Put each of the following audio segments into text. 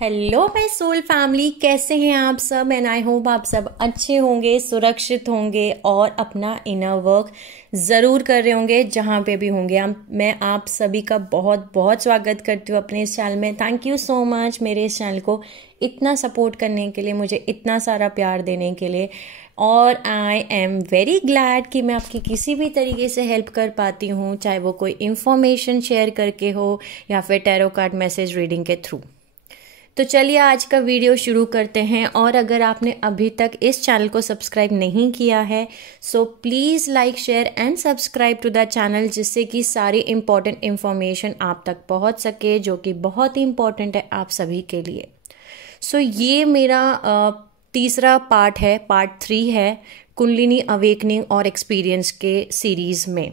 Hello my soul family, कैसे हैं आप सब। एंड आई होप आप सब अच्छे होंगे, सुरक्षित होंगे और अपना इनर वर्क ज़रूर कर रहे होंगे जहाँ पे भी होंगे। मैं आप सभी का बहुत बहुत स्वागत करती हूँ अपने इस चैनल में। थैंक यू सो मच मेरे इस चैनल को इतना सपोर्ट करने के लिए, मुझे इतना सारा प्यार देने के लिए। और आई एम वेरी ग्लैड कि मैं आपकी किसी भी तरीके से हेल्प कर पाती हूँ, चाहे वो कोई इन्फॉर्मेशन शेयर करके हो या फिर टैरो कार्ड मैसेज रीडिंग के थ्रू। तो चलिए आज का वीडियो शुरू करते हैं। और अगर आपने अभी तक इस चैनल को सब्सक्राइब नहीं किया है so please like share and subscribe to the channel, जिससे कि सारी इम्पॉर्टेंट इन्फॉर्मेशन आप तक पहुंच सके, जो कि बहुत ही इम्पॉर्टेंट है आप सभी के लिए। सो ये मेरा तीसरा पार्ट है, पार्ट 3 है कुंडलिनी अवेकनिंग और एक्सपीरियंस के सीरीज़ में।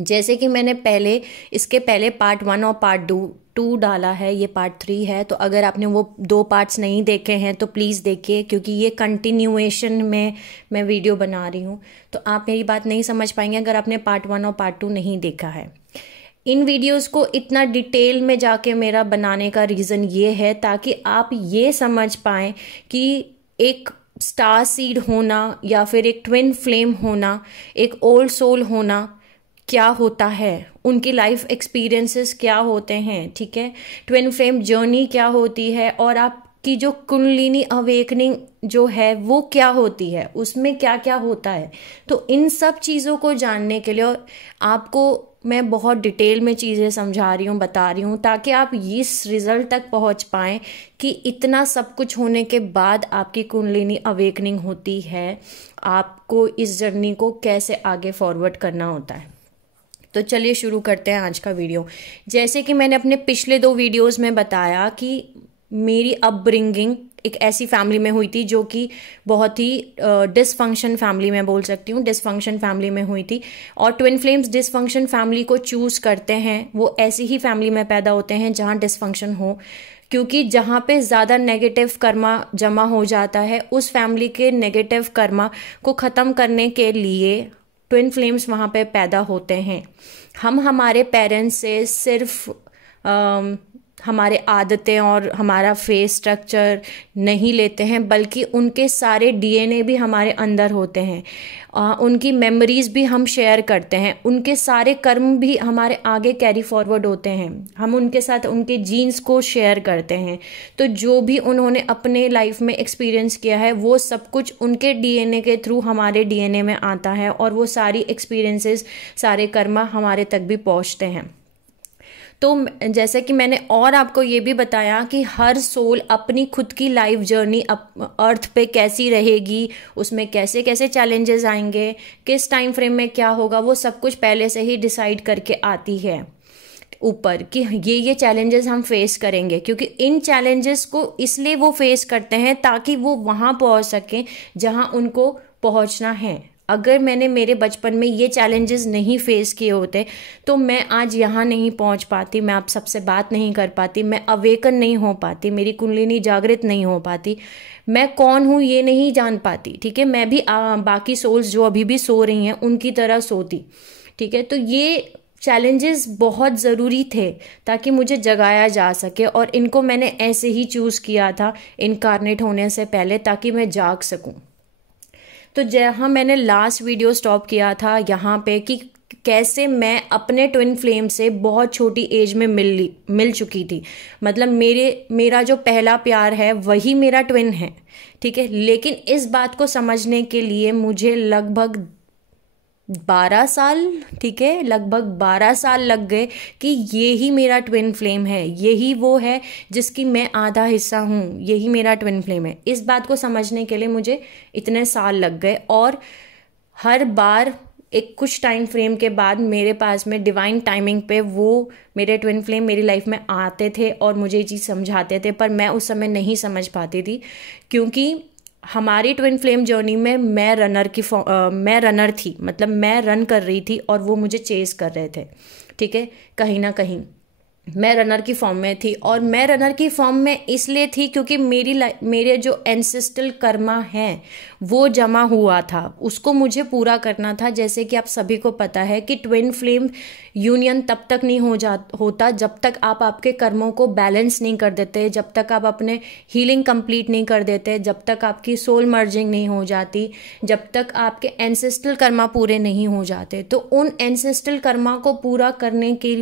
जैसे कि मैंने इसके पहले पार्ट 1 और पार्ट 2 डाला है, ये पार्ट 3 है। तो अगर आपने वो 2 पार्ट्स नहीं देखे हैं तो प्लीज़ देखिए, क्योंकि ये कंटिन्यूएशन में मैं वीडियो बना रही हूँ, तो आप मेरी बात नहीं समझ पाएंगे अगर आपने पार्ट 1 और पार्ट 2 नहीं देखा है। इन वीडियोस को इतना डिटेल में जाके मेरा बनाने का रीज़न ये है ताकि आप ये समझ पाएँ कि एक स्टार सीड होना या फिर एक ट्विन फ्लेम होना, एक ओल्ड सोल होना क्या होता है, उनकी लाइफ एक्सपीरियंसेस क्या होते हैं, ठीक है, ट्विन फ्लेम जर्नी क्या होती है, और आपकी जो कुंडलिनी अवेकनिंग जो है वो क्या होती है, उसमें क्या क्या होता है। तो इन सब चीज़ों को जानने के लिए आपको मैं बहुत डिटेल में चीज़ें समझा रही हूँ, बता रही हूँ, ताकि आप इस रिजल्ट तक पहुँच पाएँ कि इतना सब कुछ होने के बाद आपकी कुंडलिनी अवेकनिंग होती है, आपको इस जर्नी को कैसे आगे फॉरवर्ड करना होता है। तो चलिए शुरू करते हैं आज का वीडियो। जैसे कि मैंने अपने पिछले 2 वीडियोस में बताया कि मेरी अपब्रिंगिंग एक ऐसी फैमिली में हुई थी जो कि बहुत ही डिसफंक्शन फैमिली में बोल सकती हूँ, डिसफंक्शन फैमिली में हुई थी। और ट्विन फ्लेम्स डिसफंक्शन फैमिली को चूज़ करते हैं, वो ऐसी ही फैमिली में पैदा होते हैं जहाँ डिसफंक्शन हो, क्योंकि जहाँ पे ज़्यादा नेगेटिव कर्मा जमा हो जाता है, उस फैमिली के नेगेटिव कर्मा को ख़त्म करने के लिए ट्विन फ्लेम्स वहाँ पे पैदा होते हैं। हम हमारे पेरेंट्स से सिर्फ हमारे आदतें और हमारा फेस स्ट्रक्चर नहीं लेते हैं, बल्कि उनके सारे डीएनए भी हमारे अंदर होते हैं, उनकी मेमोरीज भी हम शेयर करते हैं, उनके सारे कर्म भी हमारे आगे कैरी फॉरवर्ड होते हैं, हम उनके साथ उनके जीन्स को शेयर करते हैं। तो जो भी उन्होंने अपने लाइफ में एक्सपीरियंस किया है वो सब कुछ उनके डीएनए के थ्रू हमारे डीएनए में आता है, और वो सारी एक्सपीरियंसेस, सारे कर्मा हमारे तक भी पहुँचते हैं। तो जैसे कि मैंने और आपको ये भी बताया कि हर सोल अपनी खुद की लाइफ जर्नी अर्थ पे कैसी रहेगी, उसमें कैसे कैसे चैलेंजेस आएंगे, किस टाइम फ्रेम में क्या होगा, वो सब कुछ पहले से ही डिसाइड करके आती है ऊपर कि ये चैलेंजेस हम फेस करेंगे। क्योंकि इन चैलेंजेस को इसलिए वो फेस करते हैं ताकि वो वहाँ पहुँच सकें जहाँ उनको पहुँचना है। अगर मैंने मेरे बचपन में ये चैलेंजेस नहीं फेस किए होते तो मैं आज यहाँ नहीं पहुँच पाती, मैं आप सबसे बात नहीं कर पाती, मैं अवेकन नहीं हो पाती, मेरी कुंडलिनी जागृत नहीं हो पाती, मैं कौन हूँ ये नहीं जान पाती, ठीक है, मैं भी बाकी सोल्स जो अभी भी सो रही हैं उनकी तरह सोती, ठीक है। तो ये चैलेंजेस बहुत ज़रूरी थे ताकि मुझे जगाया जा सके, और इनको मैंने ऐसे ही चूज़ किया था इनकारनेट होने से पहले, ताकि मैं जाग सकूं। तो जहाँ मैंने लास्ट वीडियो स्टॉप किया था यहाँ पे कि कैसे मैं अपने ट्विन फ्लेम से बहुत छोटी एज में मिल चुकी थी। मतलब मेरा जो पहला प्यार है वही मेरा ट्विन है, ठीक है। लेकिन इस बात को समझने के लिए मुझे लगभग 12 साल, ठीक है, लगभग 12 साल लग गए कि ये ही मेरा ट्विन फ्लेम है, यही वो है जिसकी मैं आधा हिस्सा हूँ, यही मेरा ट्विन फ्लेम है। इस बात को समझने के लिए मुझे इतने साल लग गए, और हर बार एक कुछ टाइम फ्रेम के बाद मेरे पास में डिवाइन टाइमिंग पे वो मेरे ट्विन फ्लेम मेरी लाइफ में आते थे और मुझे ये चीज़ समझाते थे, पर मैं उस समय नहीं समझ पाती थी, क्योंकि हमारी ट्विन फ्लेम जर्नी में मैं रनर थी, मतलब मैं रन कर रही थी और वो मुझे चेस कर रहे थे, ठीक है, कहीं ना कहीं। मैं रनर की फॉर्म में थी। और मैं रनर की फॉर्म में इसलिए थी क्योंकि मेरे जो एंसेस्ट्रल कर्मा है वो जमा हुआ था, उसको मुझे पूरा करना था। जैसे कि आप सभी को पता है कि ट्विन फ्लेम यूनियन तब तक नहीं होता जब तक आप आपके कर्मों को बैलेंस नहीं कर देते, जब तक आप अपने हीलिंग कंप्लीट नहीं कर देते, जब तक आपकी सोल मर्जिंग नहीं हो जाती, जब तक आपके एंसेस्ट्रल कर्मा पूरे नहीं हो जाते। तो उन एंसेस्ट्रल कर्मा को पूरा करने के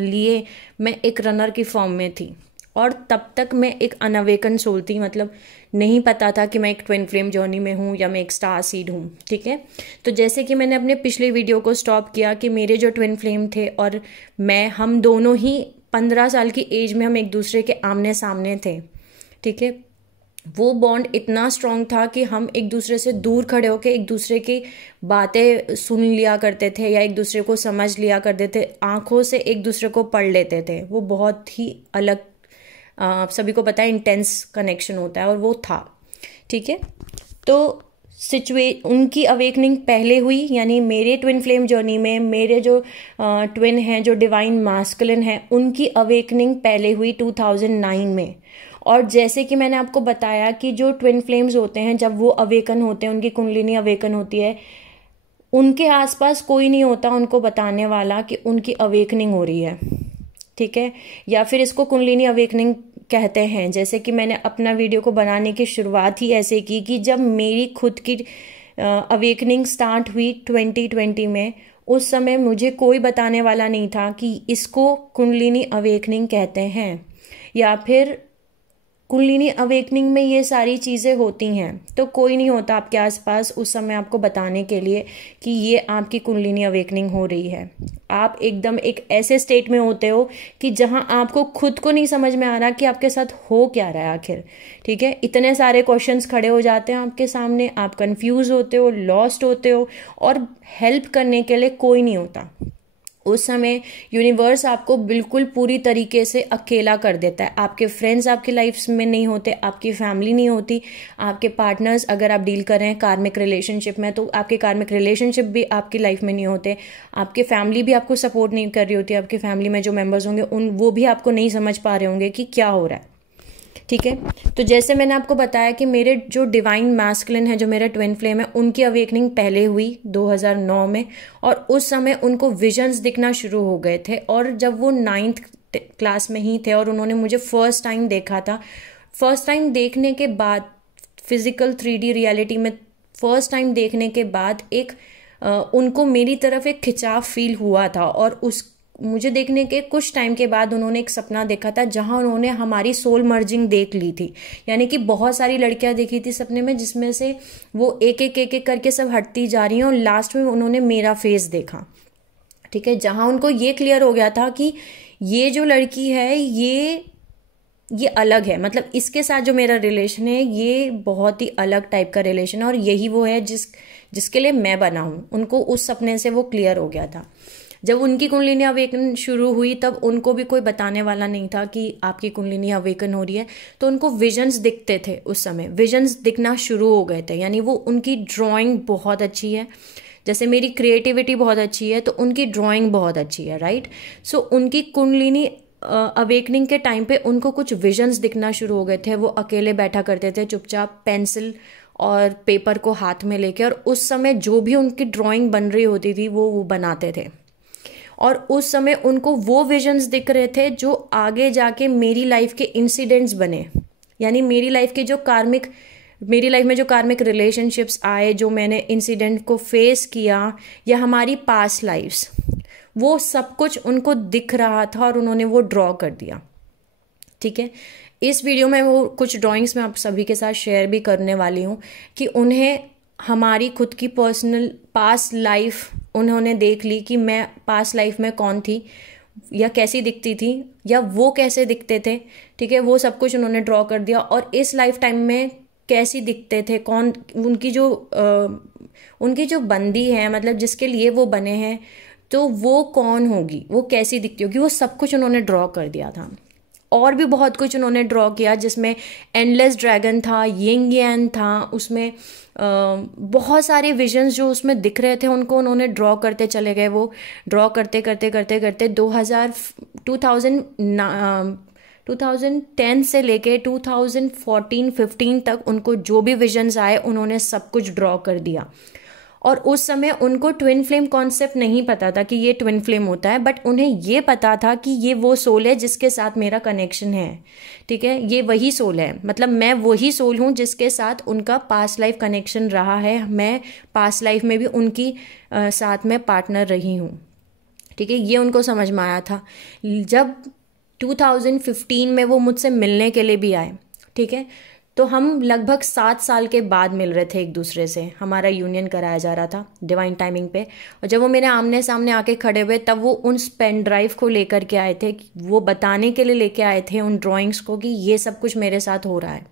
लिए मैं एक रनर की फॉर्म में थी। और तब तक मैं एक अनअवेकन सोल थी, मतलब नहीं पता था कि मैं एक ट्विन फ्लेम जर्नी में हूँ या मैं एक स्टार सीड हूँ। ठीक है, तो जैसे कि मैंने अपने पिछले वीडियो को स्टॉप किया कि मेरे जो ट्विन फ्लेम थे और मैं, हम दोनों ही 15 साल की एज में हम एक दूसरे के आमने सामने थे। ठीक है, वो बॉन्ड इतना स्ट्रांग था कि हम एक दूसरे से दूर खड़े होकर एक दूसरे की बातें सुन लिया करते थे या एक दूसरे को समझ लिया करते थे, आंखों से एक दूसरे को पढ़ लेते थे। वो बहुत ही अलग, आप सभी को पता है, इंटेंस कनेक्शन होता है, और वो था। ठीक है, तो उनकी अवेकनिंग पहले हुई, यानी मेरे ट्विन फ्लेम जर्नी में मेरे जो ट्विन हैं, जो डिवाइन मास्कुलिन हैं, उनकी अवेकनिंग पहले हुई 2009 में। और जैसे कि मैंने आपको बताया कि जो ट्विन फ्लेम्स होते हैं जब वो अवेकन होते हैं, उनकी कुंडलिनी अवेकन होती है, उनके आसपास कोई नहीं होता उनको बताने वाला कि उनकी अवेकनिंग हो रही है। ठीक है, या फिर इसको कुंडलिनी अवेकनिंग कहते हैं। जैसे कि मैंने अपना वीडियो को बनाने की शुरुआत ही ऐसे की कि जब मेरी खुद की अवेकनिंग स्टार्ट हुई 2020 में, उस समय मुझे कोई बताने वाला नहीं था कि इसको कुंडलिनी अवेकनिंग कहते हैं, या फिर कुंडलिनी अवेकनिंग में ये सारी चीज़ें होती हैं। तो कोई नहीं होता आपके आसपास उस समय आपको बताने के लिए कि ये आपकी कुंडलिनी अवेकनिंग हो रही है। आप एकदम एक ऐसे स्टेट में होते हो कि जहां आपको खुद को नहीं समझ में आ रहा कि आपके साथ हो क्या रहा है आखिर। ठीक है, इतने सारे क्वेश्चंस खड़े हो जाते हैं आपके सामने, आप कंफ्यूज होते हो, लॉस्ट होते हो, और हेल्प करने के लिए कोई नहीं होता। उस समय यूनिवर्स आपको बिल्कुल पूरी तरीके से अकेला कर देता है। आपके फ्रेंड्स आपकी लाइफ में नहीं होते, आपकी फैमिली नहीं होती, आपके पार्टनर्स, अगर आप डील कर रहे हैं कार्मिक रिलेशनशिप में, तो आपके कार्मिक रिलेशनशिप भी आपकी लाइफ में नहीं होते। आपके फैमिली भी आपको सपोर्ट नहीं कर रही होती, आपके फैमिली में जो मेंबर्स होंगे वो भी आपको नहीं समझ पा रहे होंगे कि क्या हो रहा है। ठीक है, तो जैसे मैंने आपको बताया कि मेरे जो डिवाइन मैस्कुलिन है, जो मेरा ट्विन फ्लेम है, उनकी अवेकनिंग पहले हुई 2009 में, और उस समय उनको विजन्स दिखना शुरू हो गए थे। और जब वो 9th क्लास में ही थे और उन्होंने मुझे फर्स्ट टाइम देखा था, फर्स्ट टाइम देखने के बाद फिजिकल 3D रियलिटी में फर्स्ट टाइम देखने के बाद एक उनको मेरी तरफ एक खिंचाव फील हुआ था। और मुझे देखने के कुछ टाइम के बाद उन्होंने एक सपना देखा था जहां उन्होंने हमारी सोल मर्जिंग देख ली थी। यानी कि बहुत सारी लड़कियां देखी थी सपने में, जिसमें से वो एक एक करके सब हटती जा रही हैं, और लास्ट में उन्होंने मेरा फेस देखा। ठीक है, जहां उनको ये क्लियर हो गया था कि ये जो लड़की है ये अलग है, मतलब इसके साथ जो मेरा रिलेशन है ये बहुत ही अलग टाइप का रिलेशन है, और यही वो है जिसके लिए मैं बना हूं। उनको उस सपने से वो क्लियर हो गया था। जब उनकी कुंडलिनी अवेकन शुरू हुई तब उनको भी कोई बताने वाला नहीं था कि आपकी कुंडलिनी अवेकन हो रही है, तो उनको विजन्स दिखते थे। उस समय विजन्स दिखना शुरू हो गए थे, यानी वो, उनकी ड्राइंग बहुत अच्छी है, जैसे मेरी क्रिएटिविटी बहुत अच्छी है तो उनकी ड्राइंग बहुत अच्छी है, राइट। सो उनकी कुंडलिनी अवेकनिंग के टाइम पे उनको कुछ विजन्स दिखना शुरू हो गए थे। वो अकेले बैठा करते थे चुपचाप, पेंसिल और पेपर को हाथ में लेके, और उस समय जो भी उनकी ड्राइंग बन रही होती थी वो बनाते थे। और उस समय उनको वो विजन्स दिख रहे थे जो आगे जाके मेरी लाइफ के इंसिडेंट्स बने, यानी मेरी लाइफ में जो कार्मिक रिलेशनशिप्स आए, जो मैंने इंसिडेंट को फेस किया, या हमारी पास्ट लाइफ्स, वो सब कुछ उनको दिख रहा था और उन्होंने वो ड्रॉ कर दिया। ठीक है, इस वीडियो में वो कुछ ड्राइंग्स मैं आप सभी के साथ शेयर भी करने वाली हूँ कि उन्हें हमारी खुद की पर्सनल पास्ट लाइफ उन्होंने देख ली कि मैं पास्ट लाइफ में कौन थी, या कैसी दिखती थी, या वो कैसे दिखते थे। ठीक है, वो सब कुछ उन्होंने ड्रॉ कर दिया, और इस लाइफ टाइम में कैसी दिखते थे, कौन उनकी जो बंदी है, मतलब जिसके लिए वो बने हैं, तो वो कौन होगी, वो कैसी दिखती होगी, वो सब कुछ उन्होंने ड्रॉ कर दिया था। और भी बहुत कुछ उन्होंने ड्रॉ किया, जिसमें एंडलेस ड्रैगन था, यिंग यांग था, उसमें बहुत सारे विजन्स जो उसमें दिख रहे थे उनको उन्होंने ड्रॉ करते चले गए। वो ड्रॉ करते करते करते करते 2010 से लेके 2014-15 तक उनको जो भी विजन्स आए उन्होंने सब कुछ ड्रॉ कर दिया। और उस समय उनको ट्विन फ्लेम कॉन्सेप्ट नहीं पता था कि ये ट्विन फ्लेम होता है, बट उन्हें ये पता था कि ये वो सोल है जिसके साथ मेरा कनेक्शन है। ठीक है, ये वही सोल है, मतलब मैं वही सोल हूँ जिसके साथ उनका पास्ट लाइफ कनेक्शन रहा है। मैं पास्ट लाइफ में भी उनकी साथ में पार्टनर रही हूँ। ठीक है, ये उनको समझ में आया था। जब 2015 में वो मुझसे मिलने के लिए भी आए, ठीक है, तो हम लगभग 7 साल के बाद मिल रहे थे एक दूसरे से, हमारा यूनियन कराया जा रहा था डिवाइन टाइमिंग पे। और जब वो मेरे आमने सामने आके खड़े हुए, तब वो उन पेन ड्राइव को लेकर के आए थे, वो बताने के लिए लेके आए थे उन ड्राइंग्स को कि ये सब कुछ मेरे साथ हो रहा है।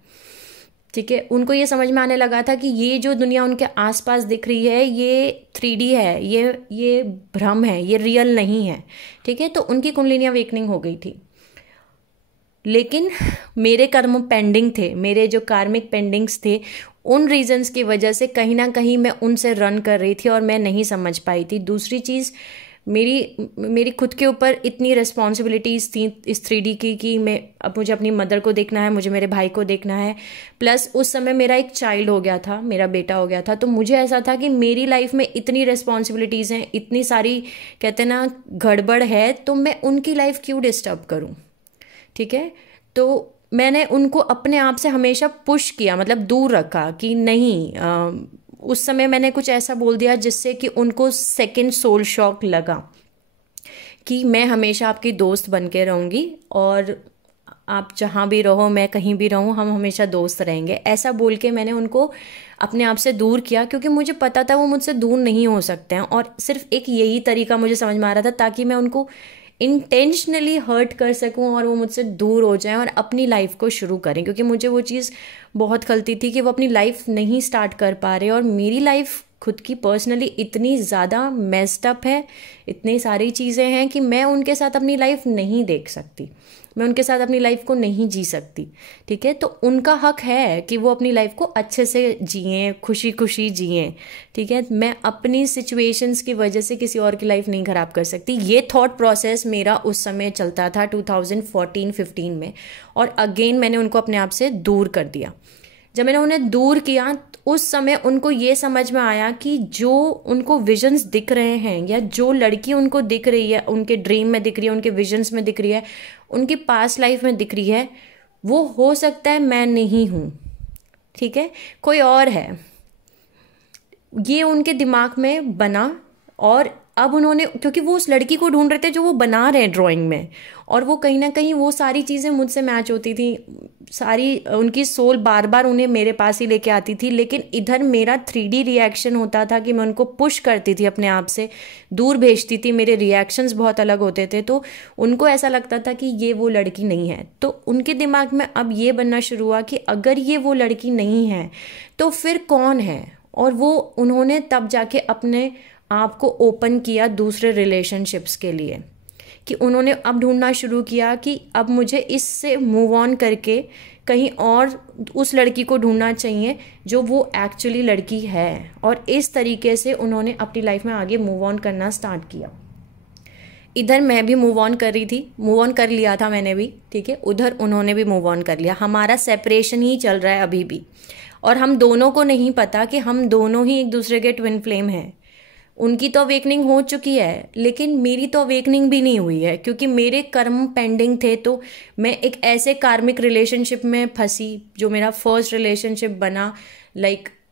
ठीक है, उनको ये समझ में आने लगा था कि ये जो दुनिया उनके आसपास दिख रही है ये 3D है, ये भ्रम है, ये रियल नहीं है। ठीक है, तो उनकी कुंडलिनी अवेकनिंग हो गई थी। लेकिन मेरे कर्म पेंडिंग थे, मेरे जो कार्मिक पेंडिंग्स थे, उन रीजंस की वजह से कहीं ना कहीं मैं उनसे रन कर रही थी और मैं नहीं समझ पाई थी। दूसरी चीज़, मेरी खुद के ऊपर इतनी रिस्पॉन्सिबिलिटीज़ थी इस 3D की कि मैं अब मुझे अपनी मदर को देखना है, मुझे मेरे भाई को देखना है, प्लस उस समय मेरा एक चाइल्ड हो गया था, मेरा बेटा हो गया था। तो मुझे ऐसा था कि मेरी लाइफ में इतनी रिस्पॉन्सिबिलिटीज़ हैं, इतनी सारी कहते हैं ना गड़बड़ है, तो मैं उनकी लाइफ क्यों डिस्टर्ब करूँ। ठीक है, तो मैंने उनको अपने आप से हमेशा पुश किया, मतलब दूर रखा कि नहीं। उस समय मैंने कुछ ऐसा बोल दिया जिससे कि उनको सेकंड सोल शॉक लगा कि मैं हमेशा आपकी दोस्त बन के रहूँगी और आप जहाँ भी रहो, मैं कहीं भी रहूँ, हम हमेशा दोस्त रहेंगे। ऐसा बोल के मैंने उनको अपने आप से दूर किया, क्योंकि मुझे पता था वो मुझसे दूर नहीं हो सकते हैं। और सिर्फ एक यही तरीका मुझे समझ में आ रहा था ताकि मैं उनको इंटेंशनली हर्ट कर सकूं और वो मुझसे दूर हो जाएं और अपनी लाइफ को शुरू करें, क्योंकि मुझे वो चीज़ बहुत खलती थी कि वो अपनी लाइफ नहीं स्टार्ट कर पा रहे। और मेरी लाइफ खुद की पर्सनली इतनी ज़्यादा मेस्ड अप है, इतनी सारी चीज़ें हैं कि मैं उनके साथ अपनी लाइफ नहीं देख सकती, मैं उनके साथ अपनी लाइफ को नहीं जी सकती। ठीक है, तो उनका हक है कि वो अपनी लाइफ को अच्छे से जिएं, खुशी खुशी जिएं। ठीक है, मैं अपनी सिचुएशंस की वजह से किसी और की लाइफ नहीं ख़राब कर सकती। ये थॉट प्रोसेस मेरा उस समय चलता था 2014-15 में। और अगेन मैंने उनको अपने आप से दूर कर दिया। जब मैंने उन्हें दूर किया, उस समय उनको ये समझ में आया कि जो उनको विजन्स दिख रहे हैं या जो लड़की उनको दिख रही है, उनके ड्रीम में दिख रही है, उनके विजन्स में दिख रही है, उनकी पास्ट लाइफ में दिख रही है, वो हो सकता है मैं नहीं हूँ। ठीक है, कोई और है। ये उनके दिमाग में बना। और अब उन्होंने, क्योंकि वो उस लड़की को ढूंढ रहे थे जो वो बना रहे हैं ड्राइंग में, और वो कहीं ना कहीं वो सारी चीज़ें मुझसे मैच होती थी, सारी उनकी सोल बार बार उन्हें मेरे पास ही लेके आती थी। लेकिन इधर मेरा 3D रिएक्शन होता था कि मैं उनको पुश करती थी, अपने आप से दूर भेजती थी, मेरे रिएक्शंस बहुत अलग होते थे। तो उनको ऐसा लगता था कि ये वो लड़की नहीं है। तो उनके दिमाग में अब ये बनना शुरू हुआ कि अगर ये वो लड़की नहीं है तो फिर कौन है। और वो उन्होंने तब जाके अपने आप को ओपन किया दूसरे रिलेशनशिप्स के लिए, कि उन्होंने अब ढूंढना शुरू किया कि अब मुझे इससे मूव ऑन करके कहीं और उस लड़की को ढूंढना चाहिए जो वो एक्चुअली लड़की है। और इस तरीके से उन्होंने अपनी लाइफ में आगे मूव ऑन करना स्टार्ट किया। इधर मैं भी मूव ऑन कर रही थी, मूव ऑन कर लिया था मैंने भी। ठीक है, उधर उन्होंने भी मूव ऑन कर लिया। हमारा सेपरेशन ही चल रहा है अभी भी, और हम दोनों को नहीं पता कि हम दोनों ही एक दूसरे के ट्विन फ्लेम हैं। उनकी तो अवेकनिंग हो चुकी है, लेकिन मेरी तो अवेकनिंग भी नहीं हुई है, क्योंकि मेरे कर्म पेंडिंग थे। तो मैं एक ऐसे कार्मिक रिलेशनशिप में फंसी जो मेरा फर्स्ट रिलेशनशिप बना।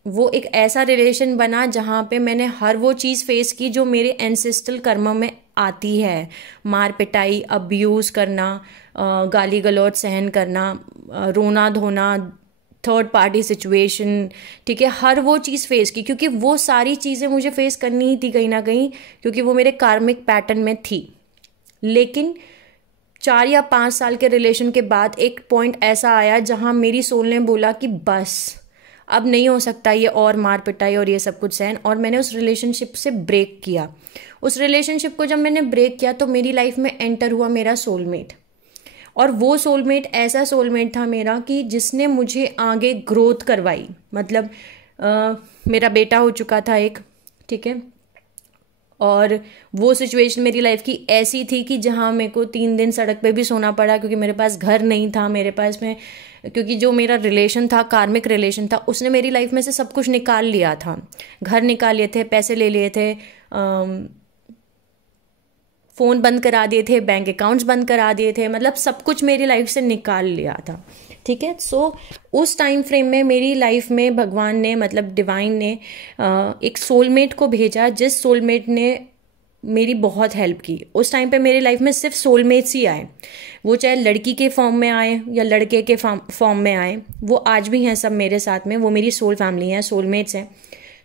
वो एक ऐसा रिलेशन बना जहाँ पे मैंने हर वो चीज़ फेस की जो मेरे एंसेस्ट्रल कर्म में आती है। मार पिटाई, अब्यूज़ करना, गाली गलौज सहन करना, रोना धोना, थर्ड पार्टी सिचुएशन। ठीक है, हर वो चीज़ फेस की, क्योंकि वो सारी चीज़ें मुझे फेस करनी ही थी कहीं ना कहीं, क्योंकि वो मेरे कार्मिक पैटर्न में थी। लेकिन 4 या 5 साल के रिलेशन के बाद एक पॉइंट ऐसा आया जहां मेरी सोल ने बोला कि बस अब नहीं हो सकता ये और मार पिटाई और ये सब कुछ सहन। और मैंने उस रिलेशनशिप से ब्रेक किया। उस रिलेशनशिप को जब मैंने ब्रेक किया तो मेरी लाइफ में एंटर हुआ मेरा सोलमेट। और वो सोलमेट ऐसा सोलमेट था मेरा कि जिसने मुझे आगे ग्रोथ करवाई। मतलब मेरा बेटा हो चुका था एक, ठीक है, और वो सिचुएशन मेरी लाइफ की ऐसी थी कि जहाँ मेरे को 3 दिन सड़क पे भी सोना पड़ा, क्योंकि मेरे पास घर नहीं था, मेरे पास में, क्योंकि जो मेरा रिलेशन था, कार्मिक रिलेशन था, उसने मेरी लाइफ में से सब कुछ निकाल लिया था। घर निकाल लिए थे, पैसे ले लिए थे, फ़ोन बंद करा दिए थे, बैंक अकाउंट्स बंद करा दिए थे, मतलब सब कुछ मेरी लाइफ से निकाल लिया था, ठीक है। सो उस टाइम फ्रेम में मेरी लाइफ में भगवान ने, मतलब डिवाइन ने एक सोलमेट को भेजा, जिस सोलमेट ने मेरी बहुत हेल्प की। उस टाइम पे मेरी लाइफ में सिर्फ सोलमेट्स ही आए, वो चाहे लड़की के फॉर्म में आए या लड़के के फॉर्म में आए, वो आज भी हैं सब मेरे साथ में, वो मेरी सोल फैमिली है, सोलमेट्स हैं।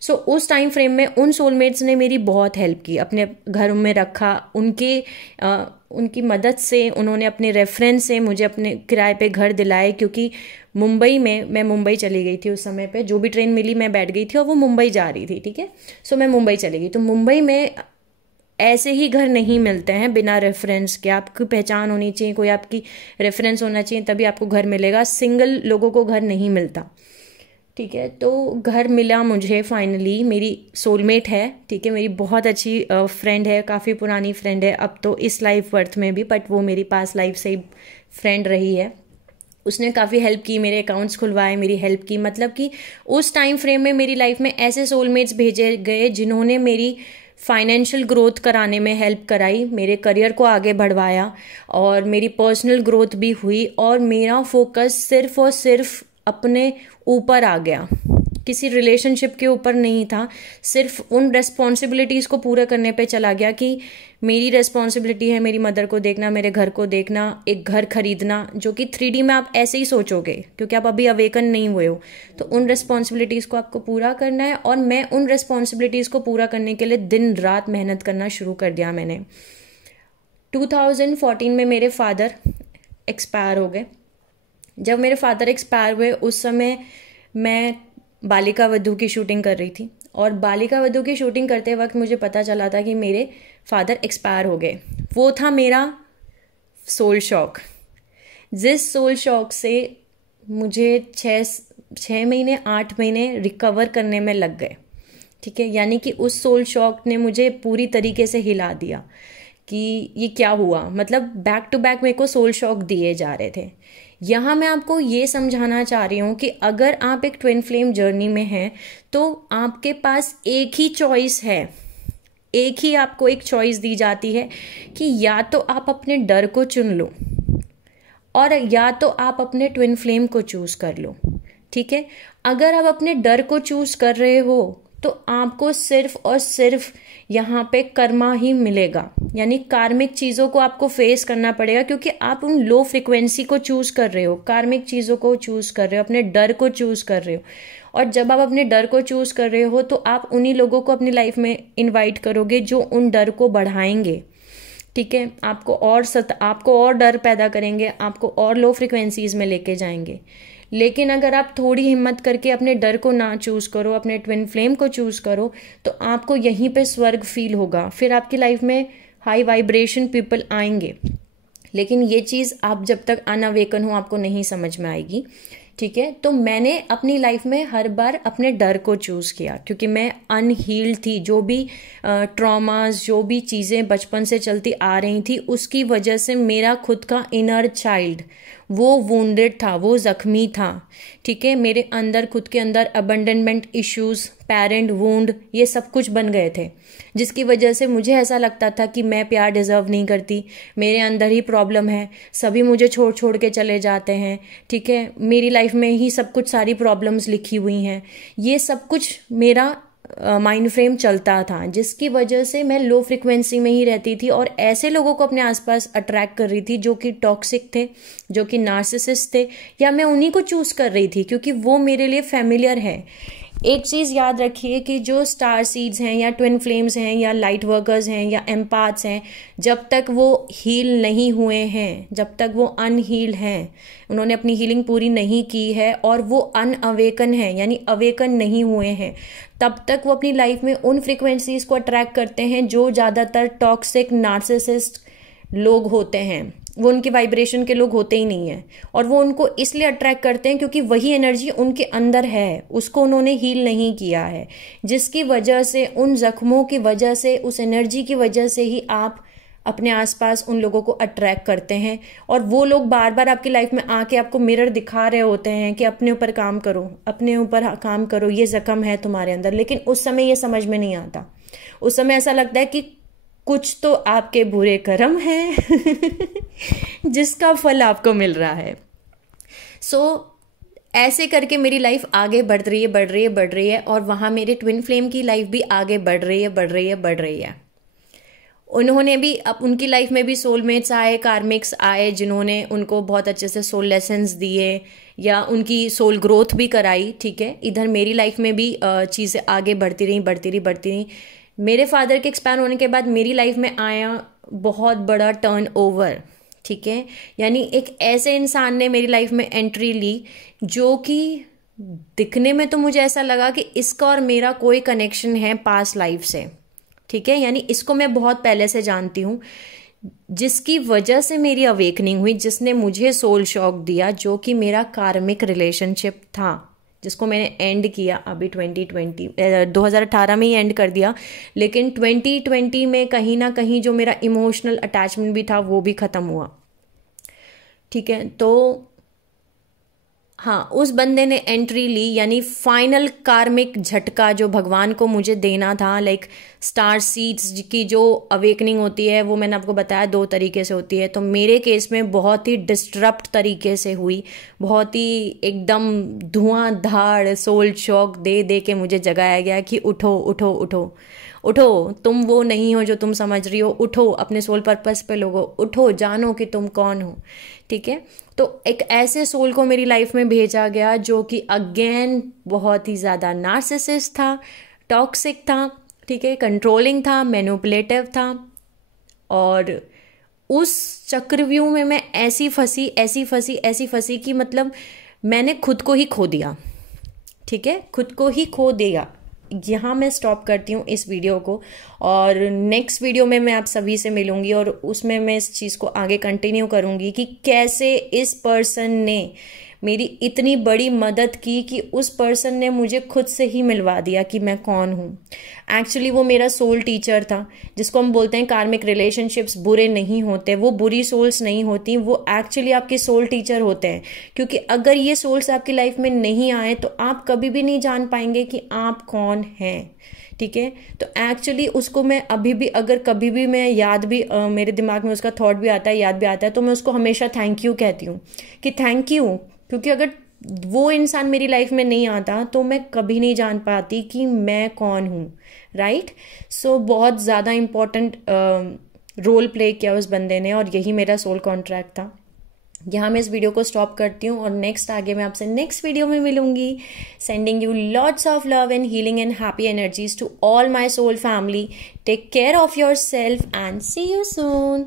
सो उस टाइम फ्रेम में उन सोलमेट्स ने मेरी बहुत हेल्प की, अपने घर में रखा, उनकी मदद से, उन्होंने अपने रेफरेंस से मुझे अपने किराए पे घर दिलाए, क्योंकि मुंबई में, मैं मुंबई चली गई थी उस समय पे, जो भी ट्रेन मिली मैं बैठ गई थी और वो मुंबई जा रही थी, ठीक है। सो मैं मुंबई चली गई, तो मुंबई में ऐसे ही घर नहीं मिलते हैं बिना रेफरेंस के, आपकी पहचान होनी चाहिए, कोई आपकी रेफरेंस होना चाहिए, तभी आपको घर मिलेगा, सिंगल लोगों को घर नहीं मिलता, ठीक है। तो घर मिला मुझे फाइनली, मेरी सोलमेट है, ठीक है, मेरी बहुत अच्छी फ्रेंड है, काफ़ी पुरानी फ्रेंड है अब तो इस लाइफ बर्थ में भी, बट वो मेरी पास लाइफ से ही फ्रेंड रही है। उसने काफ़ी हेल्प की, मेरे अकाउंट्स खुलवाए, मेरी हेल्प की, मतलब कि उस टाइम फ्रेम में मेरी लाइफ में ऐसे सोलमेट्स भेजे गए जिन्होंने मेरी फाइनेंशियल ग्रोथ कराने में हेल्प कराई, मेरे करियर को आगे बढ़वाया, और मेरी पर्सनल ग्रोथ भी हुई, और मेरा फोकस सिर्फ और सिर्फ अपने ऊपर आ गया, किसी रिलेशनशिप के ऊपर नहीं था, सिर्फ उन रेस्पॉन्सिबिलिटीज़ को पूरा करने पे चला गया कि मेरी रेस्पॉन्सिबिलिटी है मेरी मदर को देखना, मेरे घर को देखना, एक घर खरीदना, जो कि 3D में आप ऐसे ही सोचोगे क्योंकि आप अभी अवेकन नहीं हुए हो, तो उन रेस्पॉन्सिबिलिटीज़ को आपको पूरा करना है। और मैं उन रेस्पॉन्सिबिलिटीज़ को पूरा करने के लिए दिन रात मेहनत करना शुरू कर दिया मैंने। 2014 में मेरे फादर एक्सपायर हो गए। जब मेरे फादर एक्सपायर हुए उस समय मैं बालिका वधू की शूटिंग कर रही थी, और बालिका वधू की शूटिंग करते वक्त मुझे पता चला था कि मेरे फादर एक्सपायर हो गए। वो था मेरा सोल शॉक, जिस सोल शॉक से मुझे 6 महीने 8 महीने रिकवर करने में लग गए, ठीक है। यानी कि उस सोल शॉक ने मुझे पूरी तरीके से हिला दिया कि ये क्या हुआ, मतलब बैक टू बैक मेरे को सोल शॉक दिए जा रहे थे। यहाँ मैं आपको ये समझाना चाह रही हूँ कि अगर आप एक ट्विन फ्लेम जर्नी में हैं तो आपके पास एक ही चॉइस है, एक ही आपको एक चॉइस दी जाती है कि या तो आप अपने डर को चुन लो और या तो आप अपने ट्विन फ्लेम को चूज कर लो, ठीक है। अगर आप अपने डर को चूज कर रहे हो तो आपको सिर्फ और सिर्फ यहाँ पे कर्मा ही मिलेगा, यानी कार्मिक चीज़ों को आपको फेस करना पड़ेगा, क्योंकि आप उन लो फ्रिक्वेंसी को चूज कर रहे हो, कार्मिक चीज़ों को चूज कर रहे हो, अपने डर को चूज कर रहे हो। और जब आप अपने डर को चूज कर रहे हो तो आप उन्हीं लोगों को अपनी लाइफ में इन्वाइट करोगे जो उन डर को बढ़ाएंगे, ठीक है, आपको और डर पैदा करेंगे, आपको और लो फ्रिक्वेंसीज में लेके जाएंगे। लेकिन अगर आप थोड़ी हिम्मत करके अपने डर को ना चूज करो, अपने ट्विन फ्लेम को चूज करो, तो आपको यहीं पे स्वर्ग फील होगा। फिर आपकी लाइफ में हाई वाइब्रेशन पीपल आएंगे, लेकिन ये चीज़ आप जब तक अनअवेकन हो आपको नहीं समझ में आएगी, ठीक है। तो मैंने अपनी लाइफ में हर बार अपने डर को चूज किया, क्योंकि मैं अनहील्ड थी। जो भी ट्रॉमास, जो भी चीज़ें बचपन से चलती आ रही थी, उसकी वजह से मेरा खुद का इनर चाइल्ड वो वुंडेड था, वो जख्मी था, ठीक है। मेरे अंदर खुद के अंदर अबंडनमेंट इश्यूज, पेरेंट वुंड, ये सब कुछ बन गए थे, जिसकी वजह से मुझे ऐसा लगता था कि मैं प्यार डिजर्व नहीं करती, मेरे अंदर ही प्रॉब्लम है, सभी मुझे छोड़ छोड़ के चले जाते हैं, ठीक है, मेरी लाइफ में ही सब कुछ, सारी प्रॉब्लम्स लिखी हुई हैं। ये सब कुछ मेरा माइंड फ्रेम चलता था, जिसकी वजह से मैं लो फ्रिक्वेंसी में ही रहती थी और ऐसे लोगों को अपने आसपास अट्रैक्ट कर रही थी जो कि टॉक्सिक थे, जो कि नार्सिसिस्ट थे, या मैं उन्हीं को चूज कर रही थी क्योंकि वो मेरे लिए फेमिलियर है। एक चीज़ याद रखिए कि जो स्टार सीड्स हैं या ट्विन फ्लेम्स हैं या लाइट वर्कर्स हैं या एम्पाथ्स हैं, जब तक वो हील नहीं हुए हैं, जब तक वो अनहील हैं, उन्होंने अपनी हीलिंग पूरी नहीं की है और वो अनअवेकन है यानी अवेकन नहीं हुए हैं, तब तक वो अपनी लाइफ में उन फ्रिक्वेंसीज को अट्रैक्ट करते हैं जो ज़्यादातर टॉक्सिक नार्सिसिस्ट लोग होते हैं। वो उनके वाइब्रेशन के लोग होते ही नहीं हैं, और वो उनको इसलिए अट्रैक्ट करते हैं क्योंकि वही एनर्जी उनके अंदर है, उसको उन्होंने हील नहीं किया है, जिसकी वजह से, उन जख्मों की वजह से, उस एनर्जी की वजह से ही आप अपने आसपास उन लोगों को अट्रैक्ट करते हैं। और वो लोग बार बार आपकी लाइफ में आके आपको मिरर दिखा रहे होते हैं कि अपने ऊपर काम करो, अपने ऊपर काम करो, ये जख्म है तुम्हारे अंदर। लेकिन उस समय ये समझ में नहीं आता, उस समय ऐसा लगता है कि कुछ तो आपके बुरे कर्म हैं जिसका फल आपको मिल रहा है। ऐसे करके मेरी लाइफ आगे बढ़ रही है, बढ़ रही है, बढ़ रही है, और वहाँ मेरे ट्विन फ्लेम की लाइफ भी आगे बढ़ रही है, बढ़ रही है, बढ़ रही है। उन्होंने भी, अब उनकी लाइफ में भी सोलमेट्स आए, कार्मिक्स आए, जिन्होंने उनको बहुत अच्छे से सोल लेसन्स दिए या उनकी सोल ग्रोथ भी कराई। ठीक है, इधर मेरी लाइफ में भी चीज़ें आगे बढ़ती रही, बढ़ती रही, बढ़ती रही। मेरे फादर के एक्सपायर होने के बाद मेरी लाइफ में आया बहुत बड़ा टर्न ओवर। ठीक है, यानी एक ऐसे इंसान ने मेरी लाइफ में एंट्री ली जो कि दिखने में तो मुझे ऐसा लगा कि इसका और मेरा कोई कनेक्शन है पास्ट लाइफ से। ठीक है, यानी इसको मैं बहुत पहले से जानती हूँ, जिसकी वजह से मेरी अवेकनिंग हुई, जिसने मुझे सोल शॉक दिया, जो कि मेरा कार्मिक रिलेशनशिप था, जिसको मैंने एंड किया अभी 2018 में ही एंड कर दिया। लेकिन 2020 में कहीं ना कहीं जो मेरा इमोशनल अटैचमेंट भी था वो भी ख़त्म हुआ। ठीक है, तो हाँ, उस बंदे ने एंट्री ली, यानी फाइनल कार्मिक झटका जो भगवान को मुझे देना था। लाइक स्टार सीड्स की जो अवेकनिंग होती है वो मैंने आपको बताया 2 तरीके से होती है। तो मेरे केस में बहुत ही डिस्टरप्ट तरीके से हुई, बहुत ही एकदम धुआंधार सोल शॉक दे दे के मुझे जगाया गया कि उठो उठो उठो उठो, तुम वो नहीं हो जो तुम समझ रही हो, उठो, अपने सोल पर्पस पे लोगो, उठो, जानो कि तुम कौन हो। ठीक है, तो एक ऐसे सोल को मेरी लाइफ में भेजा गया जो कि अगेन बहुत ही ज़्यादा नार्सिसिस्ट था, टॉक्सिक था, ठीक है, कंट्रोलिंग था, मैनिपुलेटिव था। और उस चक्रव्यूह में मैं ऐसी फंसी कि मतलब मैंने खुद को ही खो दिया। ठीक है, खुद को ही खो दिया। यहाँ मैं स्टॉप करती हूँ इस वीडियो को, और नेक्स्ट वीडियो में मैं आप सभी से मिलूंगी और उसमें मैं इस चीज़ को आगे कंटिन्यू करूँगी कि कैसे इस पर्सन ने मेरी इतनी बड़ी मदद की कि उस पर्सन ने मुझे खुद से ही मिलवा दिया कि मैं कौन हूँ। एक्चुअली वो मेरा सोल टीचर था, जिसको हम बोलते हैं कार्मिक रिलेशनशिप्स बुरे नहीं होते, वो बुरी सोल्स नहीं होती, वो एक्चुअली आपके सोल टीचर होते हैं। क्योंकि अगर ये सोल्स आपकी लाइफ में नहीं आए तो आप कभी भी नहीं जान पाएंगे कि आप कौन हैं। ठीक है, तो एक्चुअली उसको मैं अभी भी, अगर कभी भी मैं याद भी, मेरे दिमाग में उसका थॉट भी आता है, याद भी आता है, तो मैं उसको हमेशा थैंक यू कहती हूँ कि थैंक यू, क्योंकि अगर वो इंसान मेरी लाइफ में नहीं आता तो मैं कभी नहीं जान पाती कि मैं कौन हूँ। राइट, सो बहुत ज़्यादा इम्पोर्टेंट रोल प्ले किया उस बंदे ने, और यही मेरा सोल कॉन्ट्रैक्ट था। यहाँ मैं इस वीडियो को स्टॉप करती हूँ और नेक्स्ट आगे मैं आपसे नेक्स्ट वीडियो में मिलूंगी। Sending you lots of love and healing and happy energies to all my soul family. Take care of yourself and see you soon.